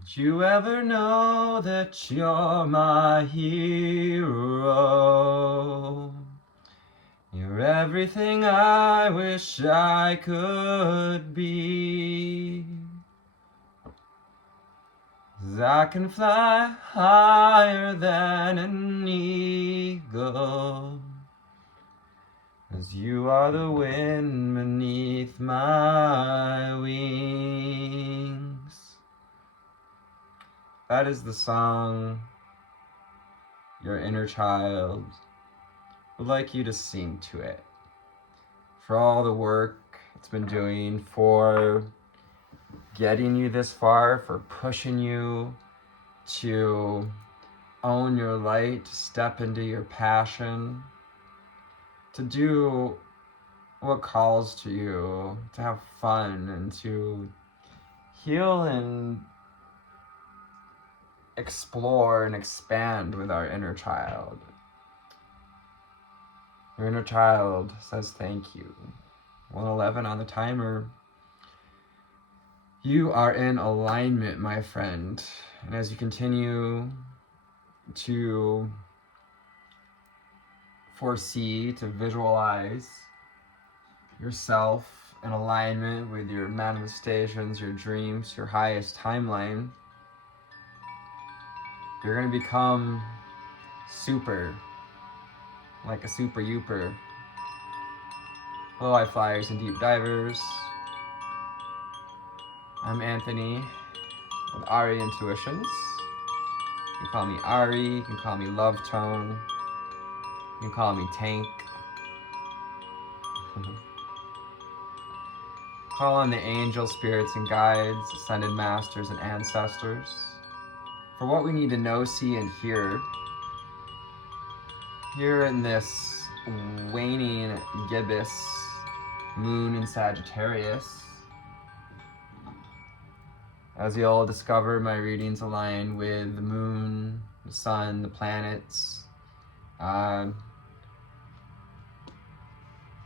Did you ever know that you're my hero? You're everything I wish I could be. 'Cause I can fly higher than an eagle, 'cause you are the wind beneath my wings. That is the song your inner child would like you to sing to it. For all the work it's been doing, for getting you this far, for pushing you to own your light, to step into your passion, to do what calls to you, to have fun, and to heal and explore and expand with our inner child. Your inner child says thank you. 111 on the timer. You are in alignment, my friend. And as you continue to foresee, to visualize yourself in alignment with your manifestations, your dreams, your highest timeline, you're going to become super, like a super youper. Hello, high flyers and deep divers. I'm Anthony with Aerie Intuitions. You can call me Aerie, you can call me Love Tone, you can call me Tank. Call on the angels, spirits, and guides, ascended masters, and ancestors for what we need to know, see, and hear here in this waning gibbous moon in Sagittarius. As you'll discover, my readings align with the moon, the sun, the planets.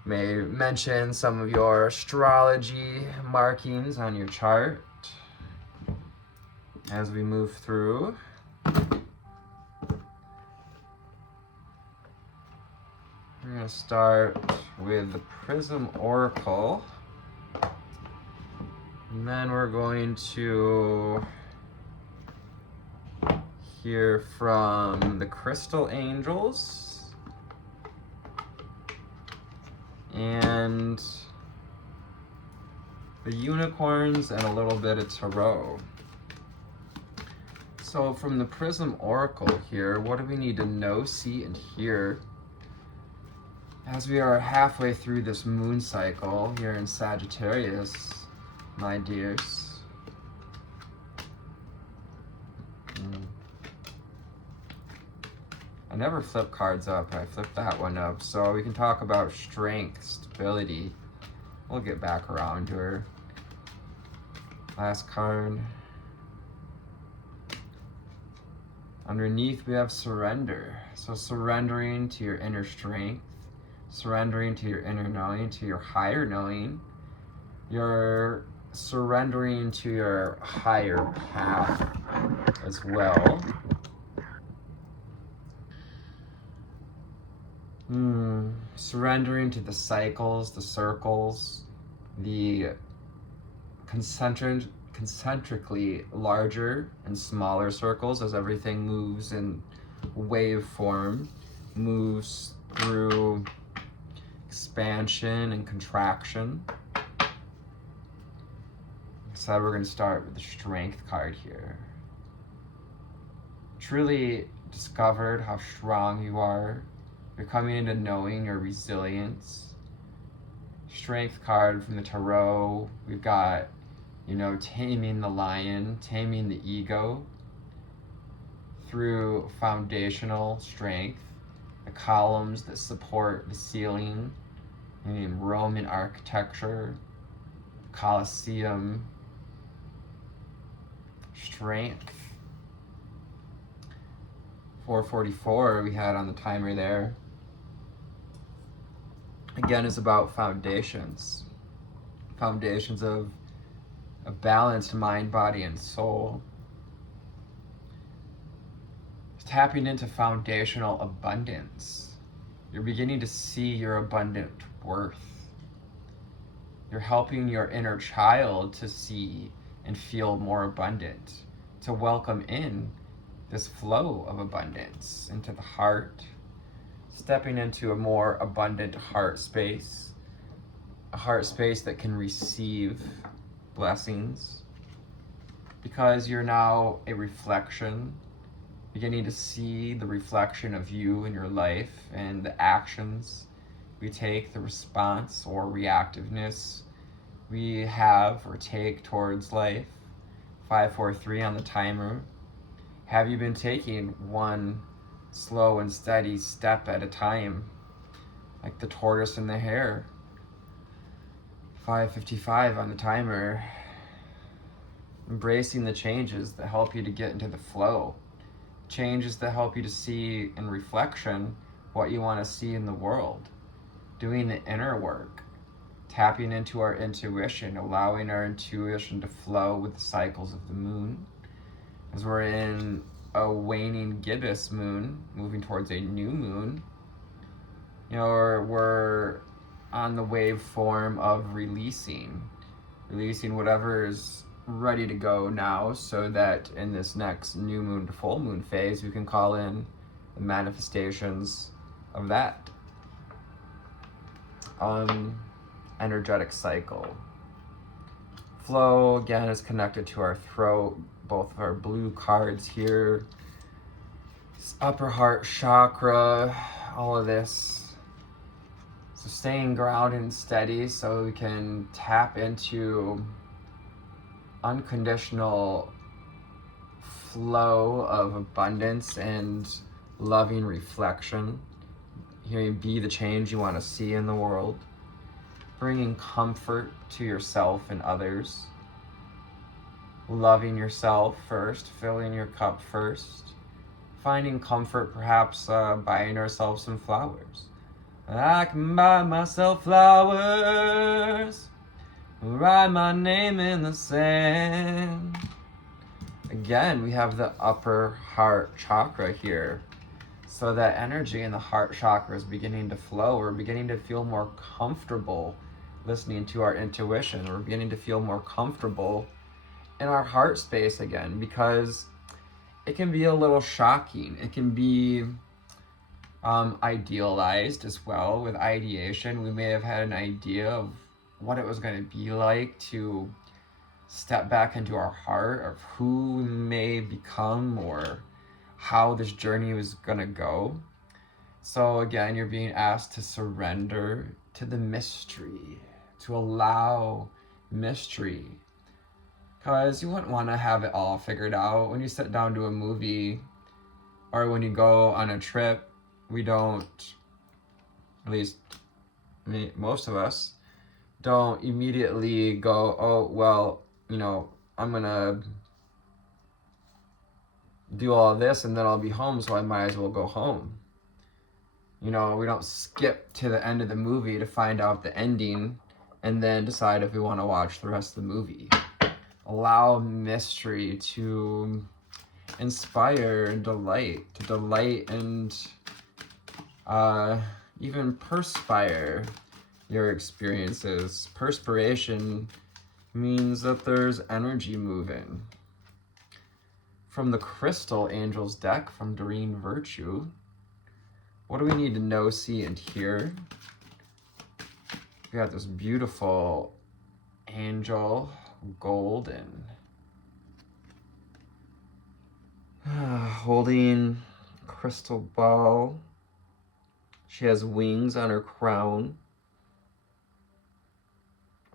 May mention some of your astrology markings on your chart as we move through. We're going to start with the Prism Oracle. And then we're going to hear from the Crystal Angels and the Unicorns and a little bit of Tarot. So from the Prism Oracle here, what do we need to know, see, and hear as we are halfway through this moon cycle here in Sagittarius, my dears? I never flip cards up, I flipped that one up. So we can talk about strength, stability. We'll get back around to her. Last card. Underneath we have surrender. So surrendering to your inner strength, surrendering to your inner knowing, to your higher knowing. You're surrendering to your higher path as well. Surrendering to the cycles, the circles, the concentrically larger and smaller circles as everything moves in wave form, moves through expansion and contraction. So we're going to start with the Strength card here. Truly discovered how strong you are. You're coming into knowing your resilience. Strength card from the Tarot. We've got, taming the lion, taming the ego through foundational strength. The columns that support the ceiling in Roman architecture, Colosseum. Strength. 444 we had on the timer there. Again, is about foundations. Foundations of a balanced mind, body, and soul. tapping into foundational abundance. You're beginning to see your abundant worth. You're helping your inner child to see and feel more abundant, to welcome in this flow of abundance into the heart, stepping into a more abundant heart space, a heart space that can receive blessings, because you're now a reflection, beginning to see the reflection of you in your life and the actions we take, the response or reactiveness we have or take towards life. 5, 4, 3 on the timer. Have you been taking one slow and steady step at a time, like the tortoise and the hare? 5:55 on the timer. Embracing the changes that help you to get into the flow. Changes that help you to see in reflection what you want to see in the world. Doing the inner work. Tapping into our intuition, allowing our intuition to flow with the cycles of the moon. As we're in a waning gibbous moon, moving towards a new moon, we're on the waveform of releasing whatever is ready to go now, so that in this next new moon to full moon phase, we can call in the manifestations of that energetic cycle. Flow, again, is connected to our throat, both of our blue cards here, upper heart chakra, all of this. So staying grounded and steady so we can tap into unconditional flow of abundance and loving reflection. Hearing be the change you want to see in the world. Bringing comfort to yourself and others. Loving yourself first, filling your cup first. Finding comfort perhaps buying ourselves some flowers. I can buy myself flowers, write my name in the sand. Again, we have the upper heart chakra here. So that energy in the heart chakra is beginning to flow. We're beginning to feel more comfortable listening to our intuition. We're beginning to feel more comfortable in our heart space again, because it can be a little shocking. It can be idealized as well. With ideation, we may have had an idea of what it was going to be like to step back into our heart, of who we may become or how this journey was going to go. So again, you're being asked to surrender to the mystery, to allow mystery, because you wouldn't want to have it all figured out. When you sit down to a movie or when you go on a trip, we don't, at least most of us, don't immediately go, oh, well, I'm going to do all this and then I'll be home, so I might as well go home. We don't skip to the end of the movie to find out the ending and then decide if we want to watch the rest of the movie. Allow mystery to inspire and delight, and even perspire your experiences. Perspiration means that there's energy moving. From the Crystal Angels deck from Doreen Virtue, what do we need to know, see, and hear? We got this beautiful angel, golden, holding a crystal ball. She has wings on her crown.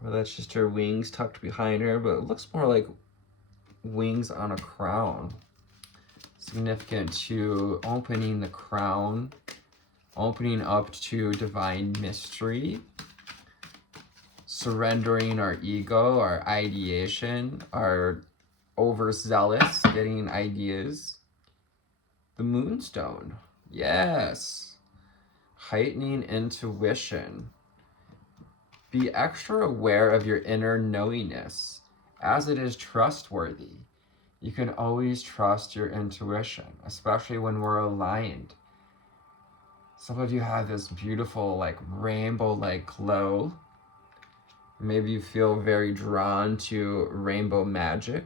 Or that's just her wings tucked behind her, but it looks more like wings on a crown. Significant to opening the crown, opening up to divine mystery, surrendering our ego, our ideation, our overzealous getting ideas. The Moonstone, yes. Heightening intuition. Be extra aware of your inner knowingness, as it is trustworthy. You can always trust your intuition, especially when we're aligned. Some of you have this beautiful, like, rainbow-like glow. Maybe you feel very drawn to rainbow magic.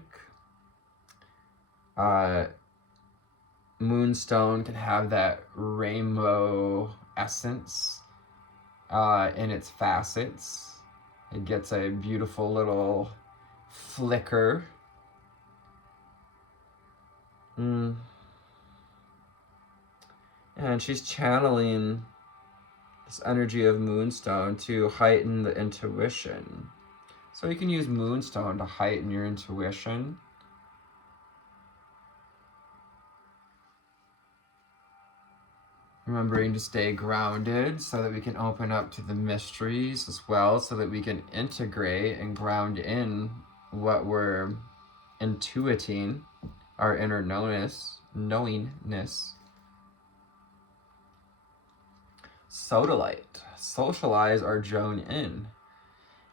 Moonstone can have that rainbow essence in its facets. It gets a beautiful little flicker. And she's channeling this energy of Moonstone to heighten the intuition. So you can use Moonstone to heighten your intuition. Remembering to stay grounded so that we can open up to the mysteries as well, so that we can integrate and ground in what we're intuiting, our inner knowingness. Sodalite. Socialize or join in.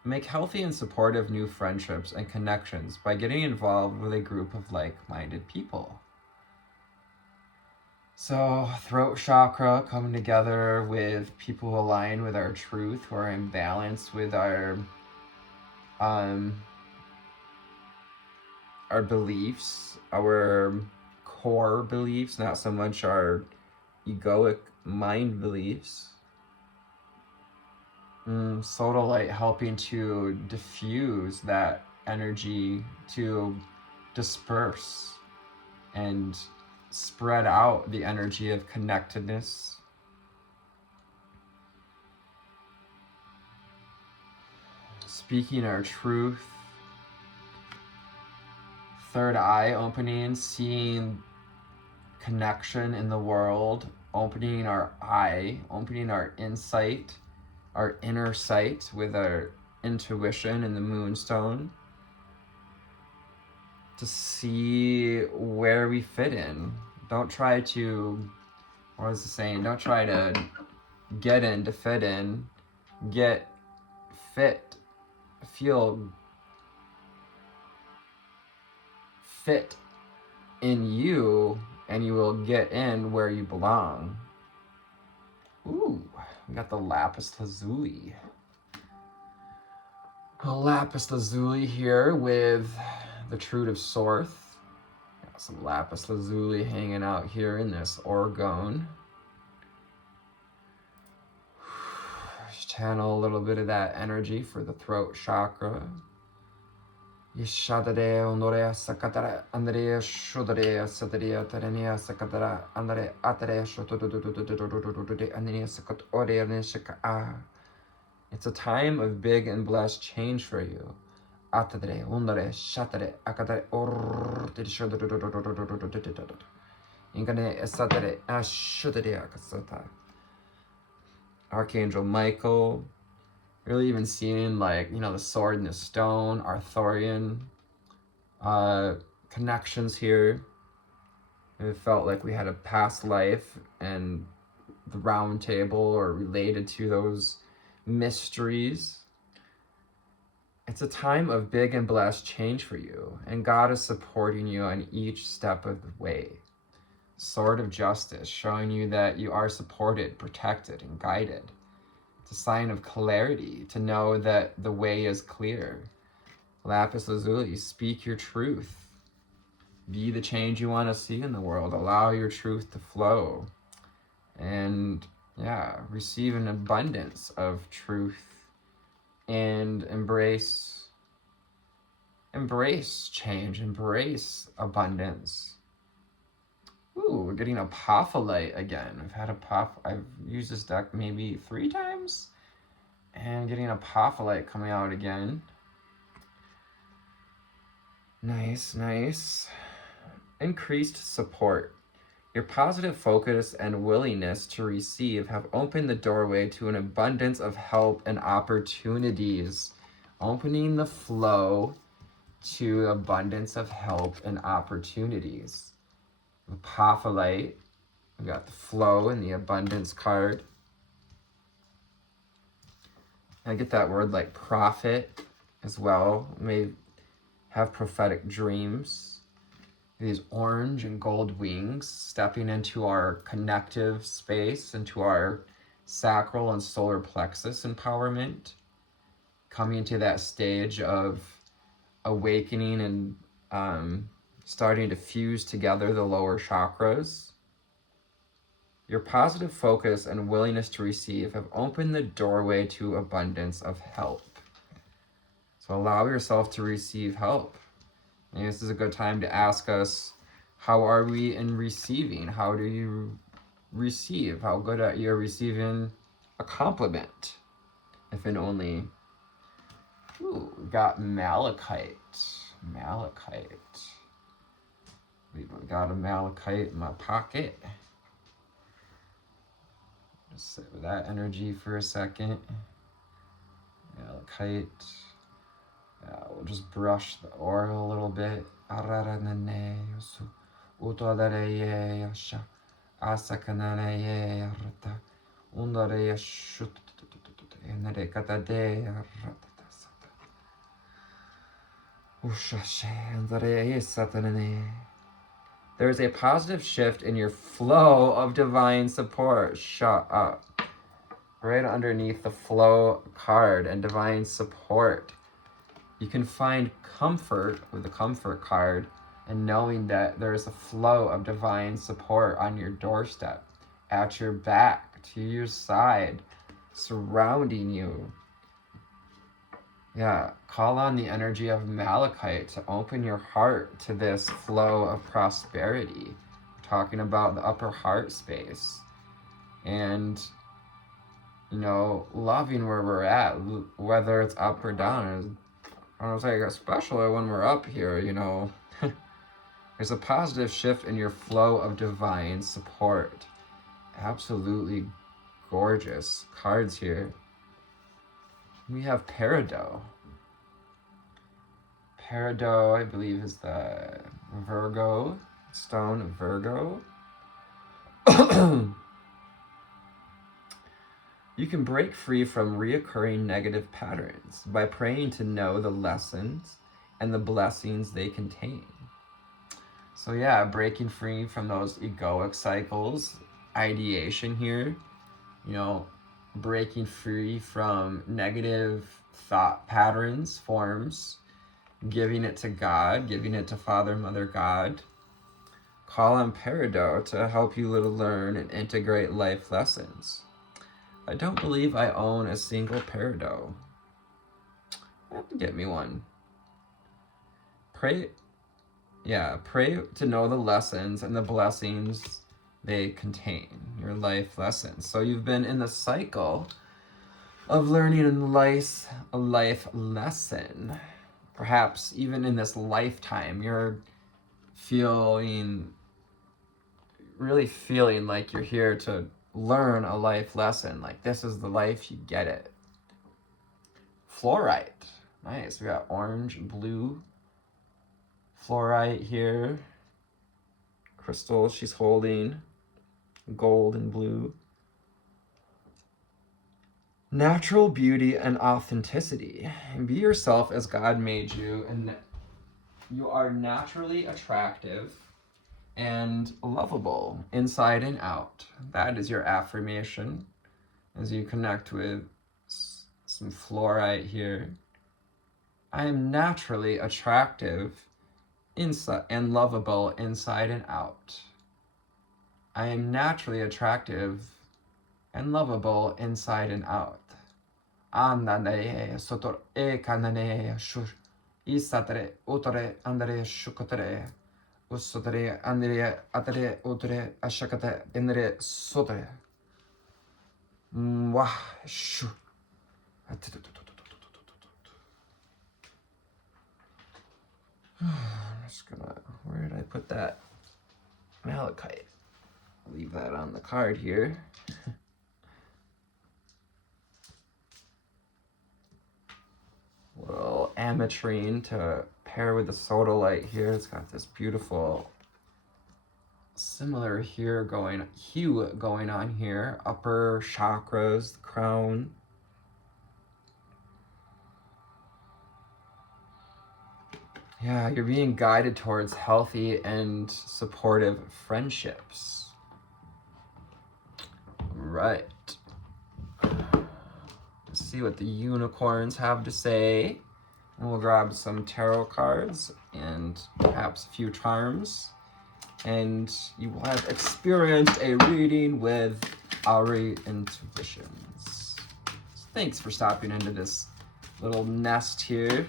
Make healthy and supportive new friendships and connections by getting involved with a group of like-minded people. So, throat chakra, coming together with people who align with our truth, who are in balance with our beliefs, our core beliefs, not so much our egoic mind beliefs. Sodalite helping to diffuse that energy, to disperse and spread out the energy of connectedness. Speaking our truth. Third eye opening, seeing connection in the world, opening our eye, opening our insight, our inner sight with our intuition in the Moonstone, to see where we fit in. Don't try to, what was the saying? Don't try to get in to fit in. Get fit. Feel fit in you, and you will get in where you belong. Ooh, we got the lapis lazuli. A lapis lazuli here with the Truth of Sorth. Got some lapis lazuli hanging out here in this orgone. Just channel a little bit of that energy for the throat chakra. Yeshadare onore sakatara andrea shodare satarea tarania sakatara andare atare shotodododododododododododo andrea sakat ore aneshaka ah. It's a time of big and blessed change for you. Atadre onore shatare akatare or shodododododododododododo. Ingane esatare ashodare akasata. Archangel Michael. Really even seeing, like, the sword and the stone, Arthurian connections here. It felt like we had a past life and the round table or related to those mysteries. It's a time of big and blessed change for you, and God is supporting you on each step of the way. Sword of Justice, showing you that you are supported, protected, and guided. It's a sign of clarity, to know that the way is clear. Lapis lazuli, speak your truth. Be the change you want to see in the world. Allow your truth to flow. And receive an abundance of truth. And embrace change, embrace abundance. Ooh, we're getting apophyllite again. I've used this deck maybe 3 times, and getting apophyllite coming out again. Nice, nice. Increased support. Your positive focus and willingness to receive have opened the doorway to an abundance of help and opportunities. Opening the flow to abundance of help and opportunities. Apophyllite. We got the flow and the abundance card. I get that word like prophet as well. May have prophetic dreams. these orange and gold wings, stepping into our connective space, into our sacral and solar plexus empowerment, coming to that stage of awakening and starting to fuse together the lower chakras. Your positive focus and willingness to receive have opened the doorway to abundance of help. So allow yourself to receive help. And this is a good time to ask us, how are we in receiving? How do you receive? How good are you receiving a compliment? If and only. Ooh, we got malachite. Malachite. We got a malachite in my pocket. Just sit with that energy for a second. Malachite. Yeah, we'll just brush the aura a little bit. There is a positive shift in your flow of divine support. Shut up. Right underneath the flow card and divine support, you can find comfort with the comfort card and knowing that there is a flow of divine support on your doorstep, at your back, to your side, surrounding you. Yeah, call on the energy of malachite to open your heart to this flow of prosperity. We're talking about the upper heart space. And, you know, loving where we're at, whether it's up or down. I don't know, especially when we're up here, you know. There's a positive shift in your flow of divine support. Absolutely gorgeous cards here. We have Peridot. Peridot, I believe, is the Virgo stone of Virgo. You can break free from reoccurring negative patterns by praying to know the lessons and the blessings they contain. So yeah, breaking free from those egoic cycles, ideation here, you know, breaking free from negative thought patterns, forms, giving it to God, giving it to Father, Mother, God. Call on Peridot to help you learn and integrate life lessons. I don't believe I own a single Peridot. I have to get me one. Pray to know the lessons and the blessings they contain, your life lessons. So you've been in the cycle of learning a life lesson. Perhaps even in this lifetime, you're really feeling like you're here to learn a life lesson. Like, this is the life, you get it. Fluorite. Nice. We got orange and blue fluorite here. Crystal she's holding. Gold and blue. Natural beauty and authenticity. Be yourself as God made you, and you are naturally attractive and lovable inside and out. That is your affirmation as you connect with some fluorite here. I am naturally attractive inside and lovable inside and out. I am naturally attractive and lovable inside and out. Anandare sotor e kanane shur isatare utore andare shukotare usotare andare atare utore ashakate indre sotere wah shu. I'm just gonna, where did I put that malachite? Leave that on the card here. Little ametrine to pair with the sodalite here. It's got this beautiful similar hue going on here. Upper chakras, the crown. Yeah, you're being guided towards healthy and supportive friendships. Right. Let's see what the unicorns have to say. And we'll grab some tarot cards and perhaps a few charms. And you will have experienced a reading with Aerie Intuitions. So thanks for stopping into this little nest here.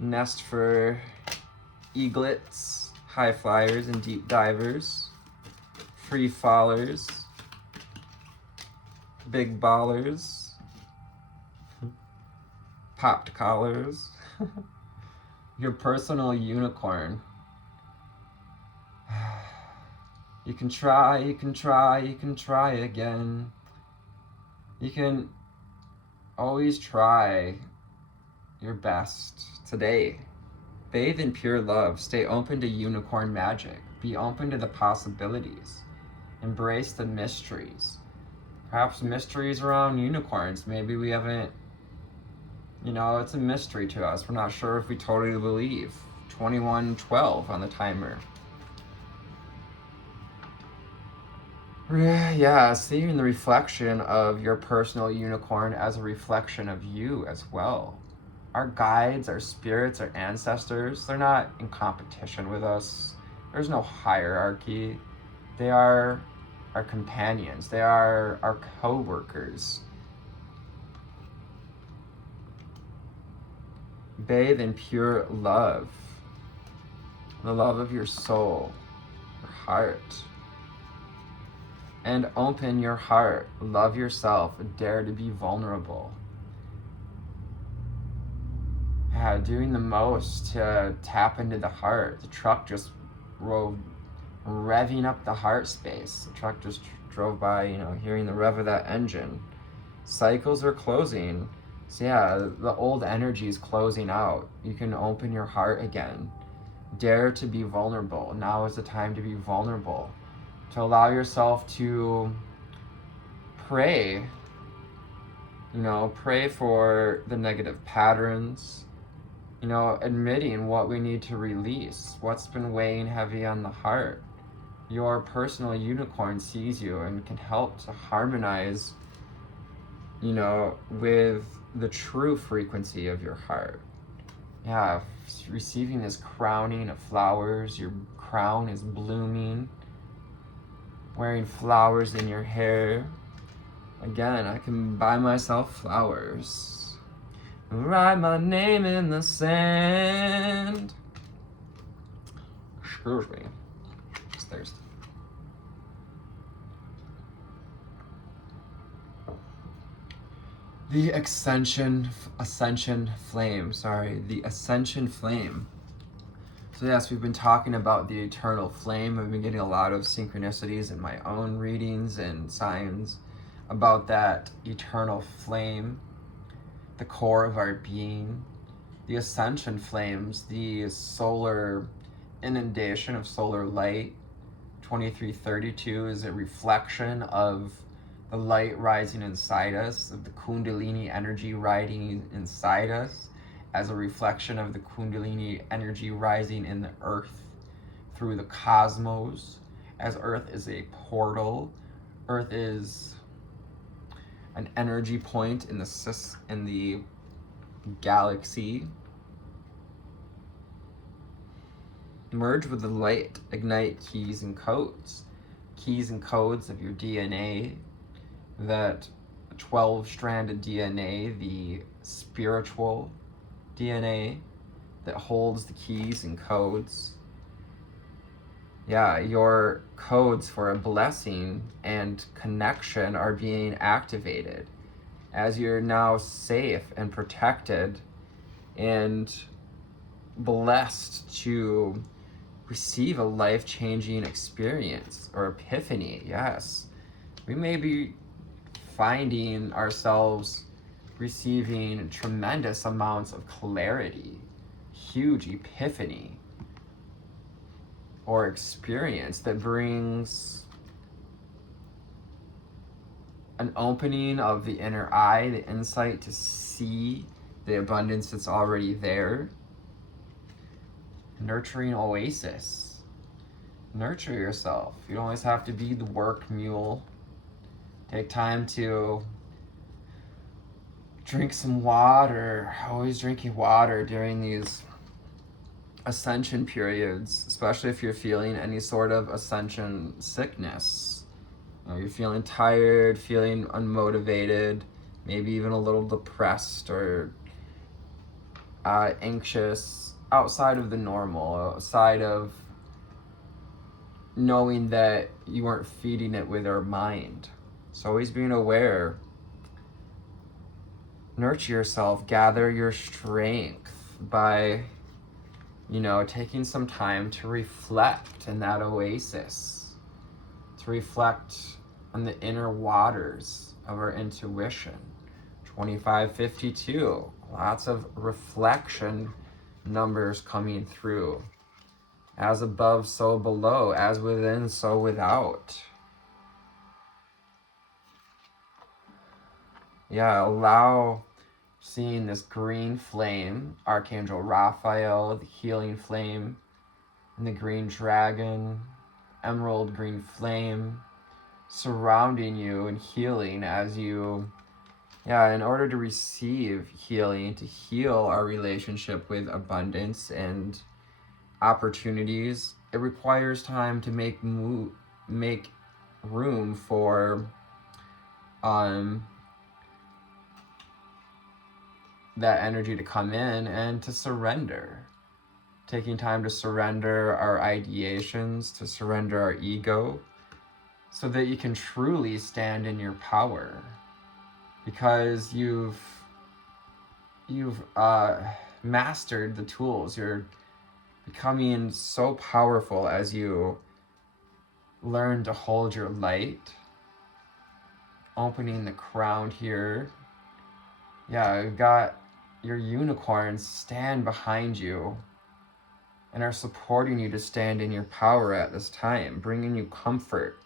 Nest for eaglets, high flyers, and deep divers. Free fallers. Big ballers. Popped collars. Your personal unicorn. You can try, you can try, you can try again. You can always try your best today. Bathe in pure love. Stay open to unicorn magic. Be open to the possibilities. Embrace the mysteries. Perhaps mysteries around unicorns. Maybe we haven't, it's a mystery to us. We're not sure if we totally believe. 2112 on the timer. Yeah, seeing the reflection of your personal unicorn as a reflection of you as well. Our guides, our spirits, our ancestors, they're not in competition with us. There's no hierarchy. They are our companions. They are our co-workers. Bathe in pure love. The love of your soul, your heart. And open your heart. Love yourself. Dare to be vulnerable. Yeah, doing the most to tap into the heart. The truck just revving up the heart space. The truck just drove by, hearing the rev of that engine. Cycles are closing. So yeah, the old energy is closing out. You can open your heart again. Dare to be vulnerable. Now is the time to be vulnerable. To allow yourself to pray. Pray for the negative patterns. Admitting what we need to release, what's been weighing heavy on the heart. Your personal unicorn sees you and can help to harmonize, with the true frequency of your heart. Yeah, receiving this crowning of flowers, your crown is blooming, wearing flowers in your hair. Again, I can buy myself flowers. Write my name in the sand. Excuse me. It's thirsty. The ascension flame. The ascension flame. So yes, we've been talking about the eternal flame. I've been getting a lot of synchronicities in my own readings and signs about that eternal flame, the core of our being. The ascension flames, the solar inundation of solar light. 2332 is a reflection of the light rising inside us, of the Kundalini energy riding inside us, as a reflection of the Kundalini energy rising in the earth through the cosmos, as earth is a portal. Earth is an energy point in the galaxy. Merge with the light, ignite keys and codes. Keys and codes of your DNA, that 12-stranded DNA, the spiritual DNA that holds the keys and codes. Yeah, your codes for a blessing and connection are being activated as you're now safe and protected and blessed to receive a life-changing experience or epiphany. Yes, we may be finding ourselves receiving tremendous amounts of clarity, huge epiphany or experience that brings an opening of the inner eye, the insight to see the abundance that's already there, nurturing oasis. Nurture yourself. You don't always have to be the work mule. Take time to drink some water. Always drinking water during these ascension periods, especially if you're feeling any sort of ascension sickness. You're feeling tired, feeling unmotivated, maybe even a little depressed or anxious, outside of the normal, outside of knowing that you weren't feeding it with our mind. So always being aware. Nurture yourself, gather your strength by, taking some time to reflect in that oasis, to reflect on the inner waters of our intuition. 2552, lots of reflection numbers coming through. As above, so below. As within, so without. Yeah, allow seeing this green flame, Archangel Raphael, the healing flame, and the green dragon, emerald green flame, surrounding you and healing as you, in order to receive healing, to heal our relationship with abundance and opportunities, it requires time to make room for that energy to come in and to surrender. Taking time to surrender our ideations, to surrender our ego, so that you can truly stand in your power. Because you've mastered the tools. You're becoming so powerful as you learn to hold your light. Opening the crown here. Yeah, you've got your unicorns stand behind you and are supporting you to stand in your power at this time, bringing you comfort,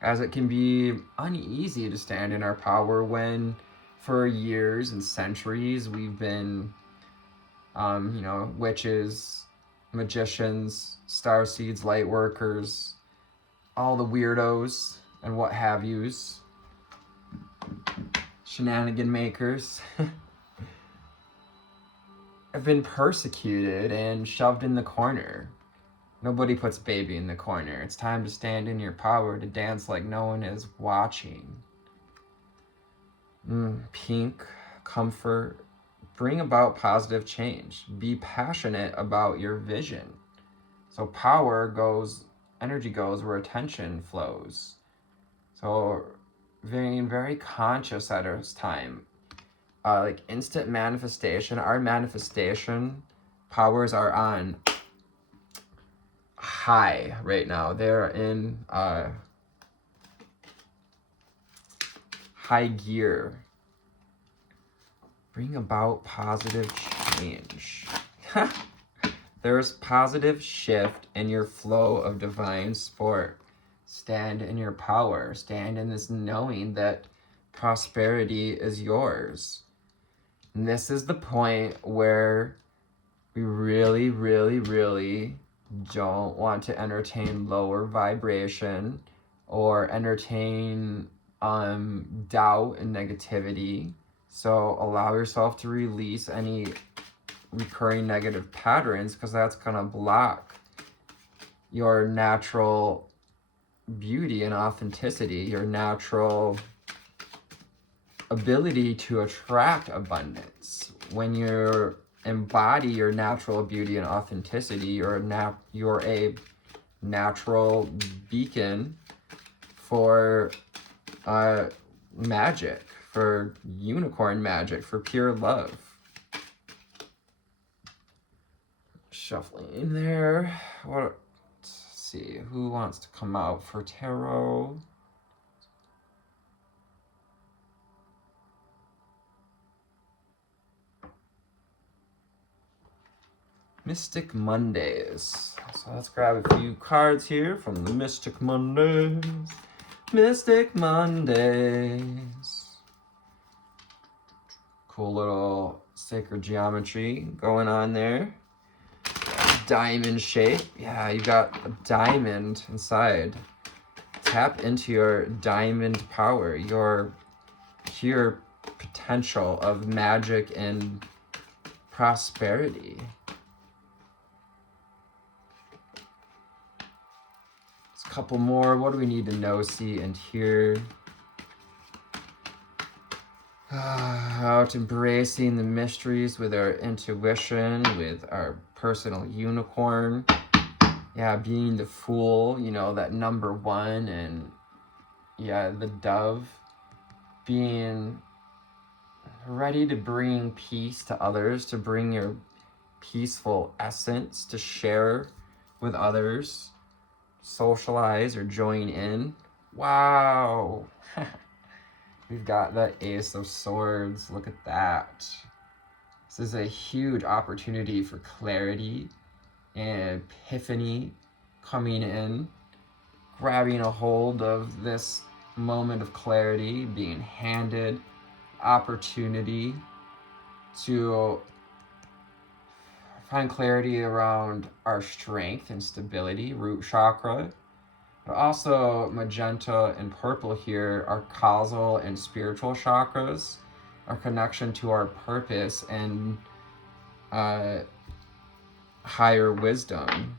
as it can be uneasy to stand in our power when for years and centuries we've been witches, magicians, starseeds, light workers, all the weirdos and what have yous, shenanigan makers have been persecuted and shoved in the corner. Nobody puts baby in the corner. It's time to stand in your power, to dance like no one is watching. Pink, comfort, bring about positive change. Be passionate about your vision. So energy goes where attention flows. So being very conscious at this time. Like instant manifestation, our manifestation powers are on high right now. They're in high gear. Bring about positive change. There's positive shift in your flow of divine sport. Stand in your power. Stand in this knowing that prosperity is yours. And this is the point where we really, really, really don't want to entertain lower vibration or entertain doubt and negativity. So allow yourself to release any recurring negative patterns, because that's going to block your natural beauty and authenticity, your natural ability to attract abundance. When you embody your natural beauty and authenticity, you're a natural beacon for magic, for unicorn magic, for pure love. Shuffling in there. Let's see, who wants to come out for tarot? Mystic Mondays. So let's grab a few cards here from the Mystic Mondays. Mystic Mondays. Cool little sacred geometry going on there. diamond shape. Yeah, you got a diamond inside. Tap into your diamond power, your pure potential of magic and prosperity. There's a couple more. What do we need to know, see, and hear? Out embracing the mysteries with our intuition, with our personal unicorn. Yeah, being the fool, you know, that number one, and yeah, the dove. Being ready to bring peace to others, to bring your peaceful essence to share with others, socialize or join in. Wow. We've got the Ace of Swords. Look at that. This is a huge opportunity for clarity and epiphany coming in, grabbing a hold of this moment of clarity, being handed opportunity to find clarity around our strength and stability, root chakra. But also magenta and purple here are causal and spiritual chakras, our connection to our purpose and higher wisdom.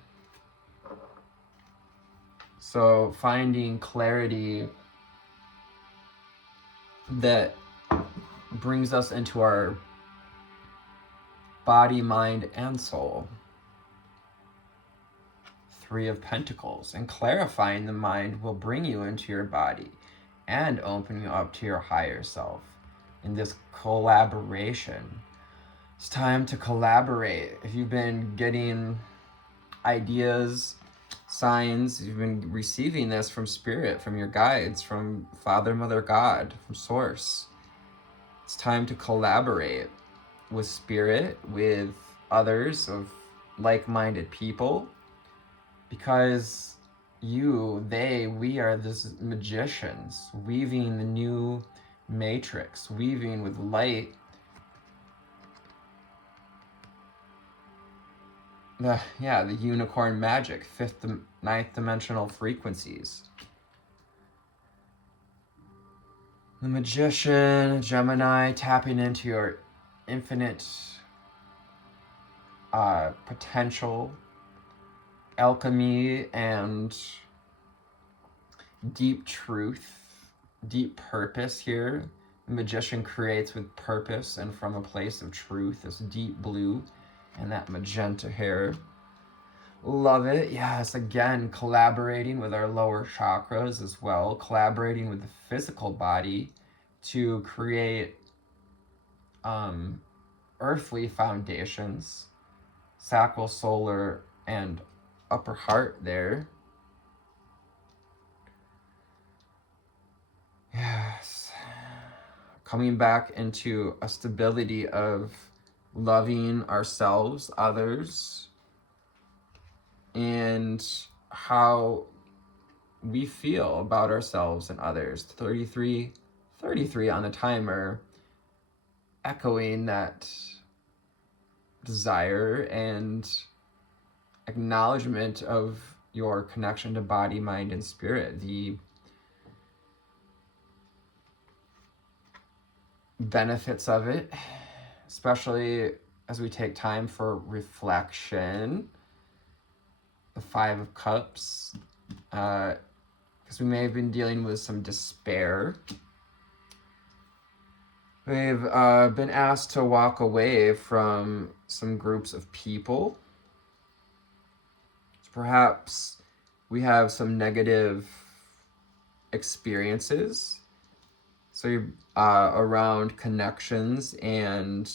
So finding clarity that brings us into our body, mind, and soul. Three of Pentacles, and clarifying the mind will bring you into your body and open you up to your higher self in this collaboration. It's time to collaborate. If you've been getting ideas, signs, you've been receiving this from Spirit, from your guides, from Father, Mother, God, from Source. It's time to collaborate with Spirit, with others of like-minded people, because you, they, we are these magicians weaving the new matrix, weaving with light the unicorn magic, fifth, ninth dimensional frequencies. The Magician, Gemini, tapping into your infinite potential, alchemy, and deep truth, deep purpose here. The Magician creates with purpose and from a place of truth, this deep blue and that magenta hair. Love it. Yes, again, collaborating with our lower chakras as well, collaborating with the physical body to create earthly foundations, sacral, solar, and upper heart there. Yes. Coming back into a stability of loving ourselves, others, and how we feel about ourselves and others. 33 on the timer, echoing that desire and acknowledgement of your connection to body, mind, and spirit. The benefits of it, especially as we take time for reflection. The Five of Cups, because we may have been dealing with some despair. We've been asked to walk away from some groups of people. Perhaps we have some negative experiences. So around connections and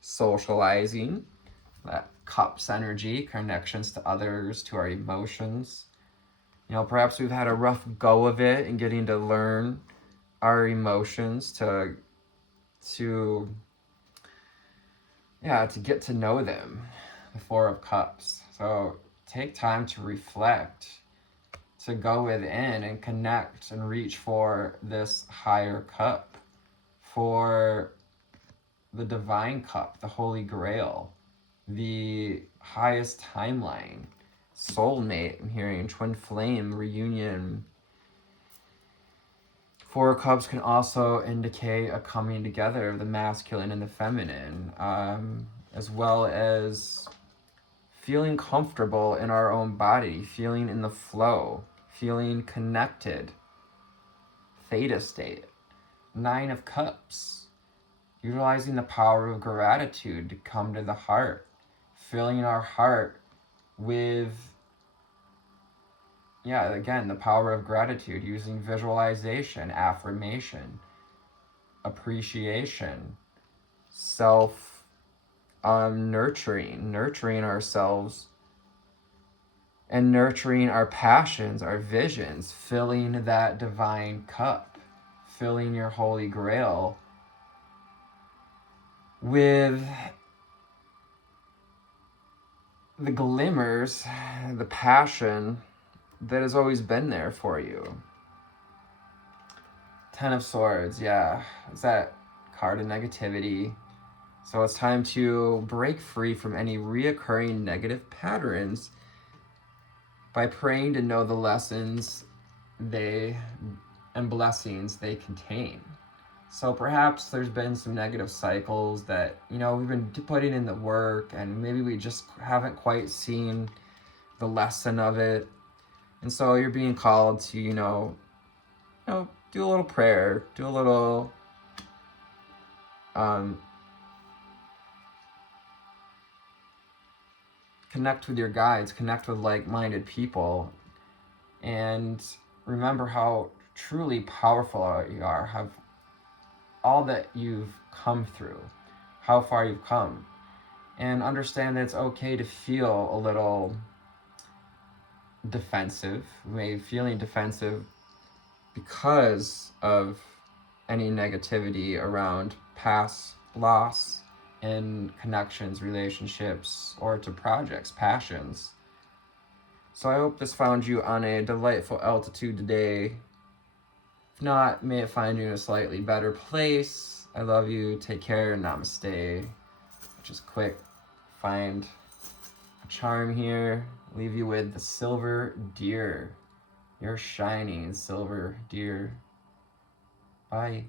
socializing, that cups energy, connections to others, to our emotions. You know, perhaps we've had a rough go of it in getting to learn our emotions, to get to know them, the Four of Cups. So take time to reflect, to go within and connect and reach for this higher cup, for the divine cup, the Holy Grail, the highest timeline, soulmate, I'm hearing twin flame, reunion. Four of Cups can also indicate a coming together of the masculine and the feminine, as well as feeling comfortable in our own body, feeling in the flow, feeling connected. Theta state. Nine of Cups. Utilizing the power of gratitude to come to the heart. Filling our heart with, again, the power of gratitude, using visualization, affirmation, appreciation, self nurturing ourselves and nurturing our passions, our visions, filling that divine cup, filling your Holy Grail with the glimmers, the passion that has always been there for you. Ten of Swords, it's that card of negativity. So it's time to break free from any reoccurring negative patterns by praying to know the lessons and blessings they contain. So perhaps there's been some negative cycles that, we've been putting in the work and maybe we just haven't quite seen the lesson of it. And so you're being called to, do a little prayer, do a little connect with your guides, connect with like-minded people, and remember how truly powerful you are, have all that you've come through, how far you've come, and understand that it's okay to feel a little defensive, maybe feeling defensive because of any negativity around past loss in connections, relationships, or to projects, passions. So I hope this found you on a delightful altitude today. If not, may it find you in a slightly better place. I love you. Take care. Namaste. Just quick, find a charm here. Leave you with the silver deer. You're shining, silver deer. Bye.